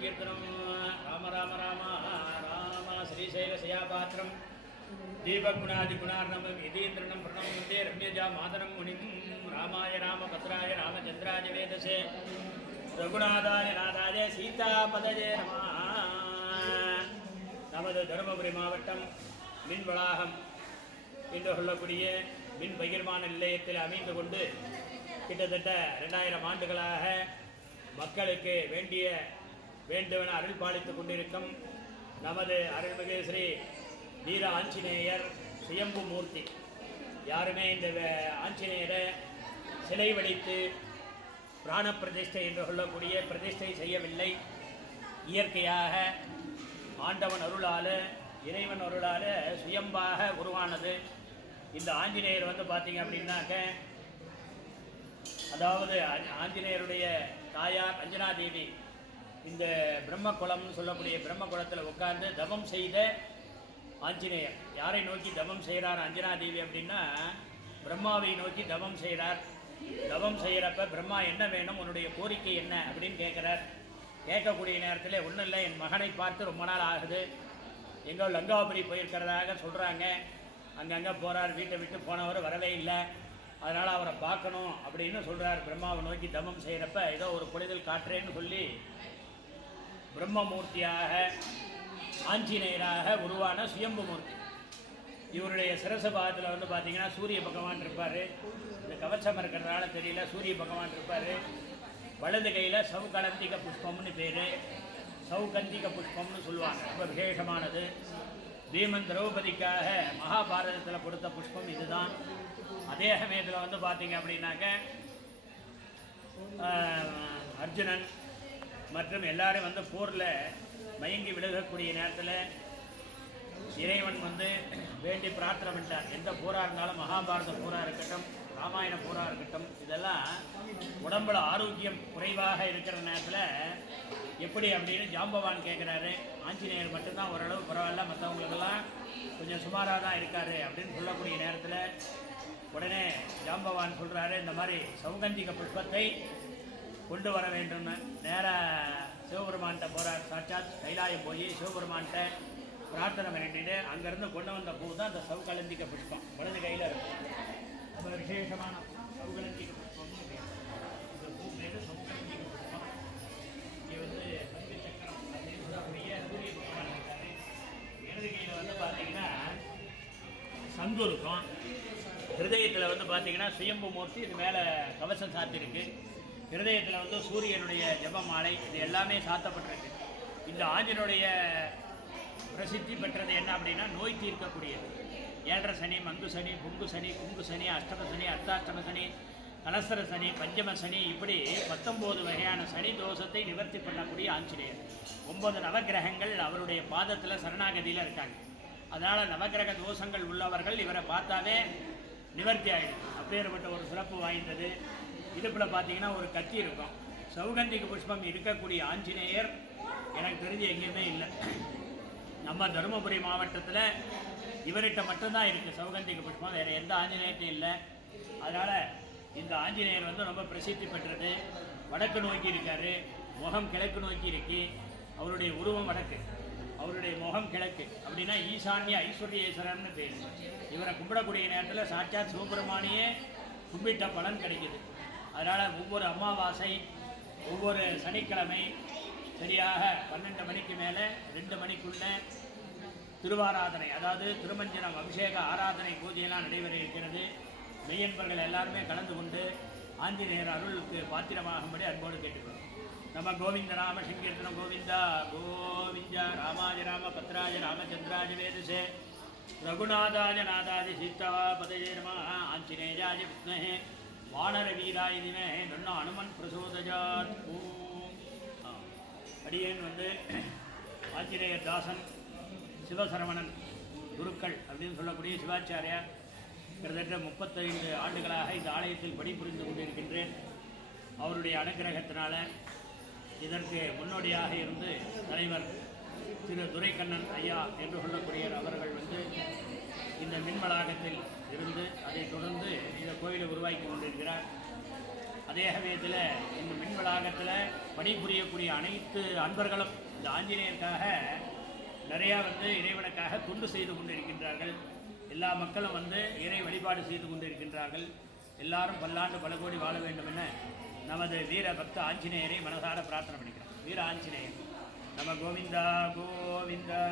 संकीर्तनम राम राम राम राम श्रीशैलशयापात्रम दीपगुणादिगुणार्णवं यतीन्द्रणं प्रणम्यते रम्यजा मातरं मुनिं रामाय रामभद्राय रामचन्द्राय वेदसे रघुनाथाय नाथाय सीतापदये नमः. நமது தருமபுரி மாவட்டம் மின் வளாகம் என்று சொல்லக்கூடிய மின் பகிர்மான நிலையத்தில் அமைந்து கொண்டு கிட்டத்தட்ட 2000 ஆண்டுகளாக மக்களுக்கு வேண்டுவென அருள் பாலித்துக் கொண்டிருக்கும் நமது அருள்மிகு ஸ்ரீ வீர ஆஞ்சநேயர் சுயம்பு மூர்த்தி. யாருமே இந்த ஆஞ்சநேயரை சிலை வடித்து பிராண பிரதிஷ்டை என்று சொல்லக்கூடிய பிரதிஷ்டை செய்யவில்லை. இயற்கையாக ஆண்டவன் அருளால் இறைவன் அருளால் சுயம்பாக உருவானது இந்த ஆஞ்சநேயர். பார்த்தீங்க அப்படின்னாக்க, அதாவது ஆஞ்சநேயருடைய தாயார் அஞ்சனாதேவி இந்த பிரம்மகுளம்னு சொல்லக்கூடிய பிரம்மகுளத்தில் உட்கார்ந்து தவம் செய்த ஆஞ்சநேயர். யாரை நோக்கி தவம் செய்கிறார் அஞ்சனாதேவி அப்படின்னா, பிரம்மாவை நோக்கி தவம் செய்கிறார். தவம் செய்கிறப்ப பிரம்மா என்ன வேணும், உன்னுடைய கோரிக்கை என்ன அப்படின்னு கேட்குறார். கேட்கக்கூடிய நேரத்தில் ஒன்றும் இல்லை, என் மகனை பார்த்து ரொம்ப நாள் ஆகுது, எங்கோ லங்காபுரி போயிருக்கிறதாக சொல்கிறாங்க, அங்கங்கே போகிறார், வீட்டை விட்டு போனவர் வரவே இல்லை, அதனால் அவரை பார்க்கணும் அப்படின்னு சொல்கிறார். பிரம்மாவை நோக்கி தவம் செய்கிறப்ப ஏதோ ஒரு பொழுதில் காட்டுறேன்னு சொல்லி பிரம்மமூர்த்தியாக ஆஞ்சநேயராக உருவான சுயம்பு மூர்த்தி. இவருடைய சிரச பாகத்தில் பார்த்தீங்கன்னா சூரிய பகவான் இருப்பார். இந்த கவச்சம் இருக்கிறதுனால தெரியல, சூரிய பகவான் இருப்பார். வலது கையில் சவுகலந்திக புஷ்பம்னு பேர், சவுகந்திக புஷ்பம்னு சொல்லுவாங்க. ரொம்ப விசேஷமானது. பீமன் திரௌபதிக்காக மகாபாரதத்தில் கொடுத்த புஷ்பம் இதுதான். அதே சமயத்தில் பார்த்தீங்க அப்படின்னாக்க அர்ஜுனன் மற்றும் எல்லாரும் போரில் மயங்கி விழுகக்கூடிய நேரத்தில் இறைவன் வேண்டி பிரார்த்தனை பண்ணிட்டார். எந்த போராக இருந்தாலும், மகாபாரத போராக இருக்கட்டும், ராமாயண போராக இருக்கட்டும், இதெல்லாம் உடம்புல ஆரோக்கியம் குறைவாக இருக்கிற நேரத்தில் எப்படி அப்படின்னு ஜாம்பவான் கேட்குறாரு. ஆஞ்சநேயர் மட்டும்தான் ஓரளவு பரவாயில்ல, மற்றவங்களுக்கெல்லாம் கொஞ்சம் சுமாராக தான் இருக்காரு அப்படின்னு சொல்லக்கூடிய நேரத்தில் உடனே ஜாம்பவான் சொல்கிறாரு, இந்த மாதிரி சௌகந்திக புஷ்பத்தை கொண்டு வர வேண்டும்னு நேராக சிவபெருமான்கிட்ட போகிறார். சாட்சாத் கைலாயம் போய் சிவபெருமான்கிட்ட பிரார்த்தனை பண்ணிட்டு அங்கேருந்து கொண்டு வந்த பூ தான் அந்த சவுகலந்திக புஷ்பம். வலது கையில் இருக்கும். ரொம்ப விசேஷமான சவுகலந்திக புஷ்பம். இந்த பூ பேர் சவுகலந்திக புஷ்பம். இங்கே பத்து சக்கரம் அப்படின்னு சொல்லக்கூடிய சூரிய பகவான் இருக்காரு. இடது கையில் பார்த்தீங்கன்னா சங்கு இருக்கும். ஹிருதயத்தில் பார்த்தீங்கன்னா சுயம்பு மூர்த்தி, இது மேலே கவசம் சாத்திருக்கு. ஹிருதயத்தில் சூரியனுடைய ஜபமாலை, இது எல்லாமே சாத்தப்பட்டிருக்கு. இந்த ஆஞ்சனுடைய பிரசித்தி பெற்றது என்ன அப்படின்னா, நோய் தீர்க்கக்கூடியது. 7 சனி, மங்கு சனி, புங்கு சனி, குங்கு சனி, அஷ்டம சனி, அர்த்தாஷ்டம சனி, கலசர சனி, பஞ்சம சனி, இப்படி 19 வகையான சனி தோஷத்தை நிவர்த்தி பண்ணக்கூடிய ஆஞ்சநேயர். 9 நவகிரகங்கள் அவருடைய பாதத்தில் சரணாகதியில் இருக்காங்க. அதனால் நவகிரக தோஷங்கள் உள்ளவர்கள் இவரை பார்த்தாவே நிவர்த்தி ஆகிடும். அப்பேற்பட்ட ஒரு சிறப்பு வாய்ந்தது. இடுப்பில் பார்த்தீங்கன்னா ஒரு கத்தி இருக்கும். சௌகந்திக புஷ்பம் இருக்கக்கூடிய ஆஞ்சநேயர் எனக்கு தெரிஞ்சு எங்கேயுமே இல்லை. நம்ம தருமபுரி மாவட்டத்தில் இவர்கிட்ட மட்டும்தான் இருக்குது சௌகந்திக புஷ்பம், வேறு எந்த ஆஞ்சநேயத்தையும் இல்லை. அதனால் இந்த ஆஞ்சநேயர் ரொம்ப பிரசித்தி பெற்றது. வடக்கு நோக்கி இருக்கார், முகம் கிழக்கு நோக்கி இருக்கு. அவருடைய உருவம் வடக்கு, அவருடைய முகம் கிழக்கு. அப்படின்னா ஈசான்ய ஐஸ்வர்யேஸ்வரர்னு பேர். இவரை கும்பிடக்கூடிய நேரத்தில் சாட்சாத் சிவபெருமானியே கும்பிட்ட பலன் கிடைக்குது. அதனால் ஒவ்வொரு அமாவாசை, ஒவ்வொரு சனிக்கிழமை சரியாக 12 மணிக்கு மேலே 2 மணிக்குள்ள திருவாராதனை, அதாவது திருமஞ்சனம் அபிஷேக ஆராதனை பூஜையெல்லாம் நடைபெற இருக்கிறது. மெய்யன்பர்கள் எல்லாருமே கலந்து கொண்டு ஆஞ்சநேயர் அருளுக்கு பாத்திரமாகும்படி அன்போடு கேட்டுக்கிறோம். நம்ம கோவிந்த ராம சங்கீர்த்தனம் கோவிந்தா கோவிந்தா. ராமாய ராம பத்ராய ராமச்சந்திராய வேதசே ரகுநாதாய நாதாய சீதா பதயே நம. ஆஞ்சநேயாய வித்மஹே வானர வீராய திமஹே தன்னோ அனுமன் பிரசோதஜாத். அடியேன் ஆஞ்சநேயர் தாசன் சிவசரவணன் குருக்கள் அப்படின்னு சொல்லக்கூடிய சிவாச்சாரியார். கிட்டத்தட்ட 35 ஆண்டுகளாக இந்த ஆலயத்தில் பணிபுரிந்து கொண்டிருக்கின்றேன். அவருடைய அனுக்கிரகத்தினால இதற்கு முன்னோடியாக இருந்து தலைவர் திரு துரைக்கண்ணன் ஐயா என்று சொல்லக்கூடியவர் அவர்கள் இந்த மின் வளாகத்தில் இருந்து அதை தொடர்ந்து இந்த கோயிலை உருவாக்கி கொண்டிருக்கிறார். அதே சமயத்தில் இந்த மின் வளாகத்தில் பணிபுரியக்கூடிய அனைத்து அன்பர்களும் இந்த ஆஞ்சநேயருக்காக நிறையா இறைவனுக்காக தொண்டு செய்து கொண்டிருக்கின்றார்கள். எல்லா மக்களும் இறை வழிபாடு செய்து கொண்டிருக்கின்றார்கள். எல்லாரும் பல்லாண்டு பல கோடி வாழ வேண்டும் என நமது வீர பக்த ஆஞ்சநேயரை மனதார பிரார்த்தனை பண்ணிக்கிறோம். வீர ஆஞ்சநேயர் நம கோவிந்தா கோவிந்தா.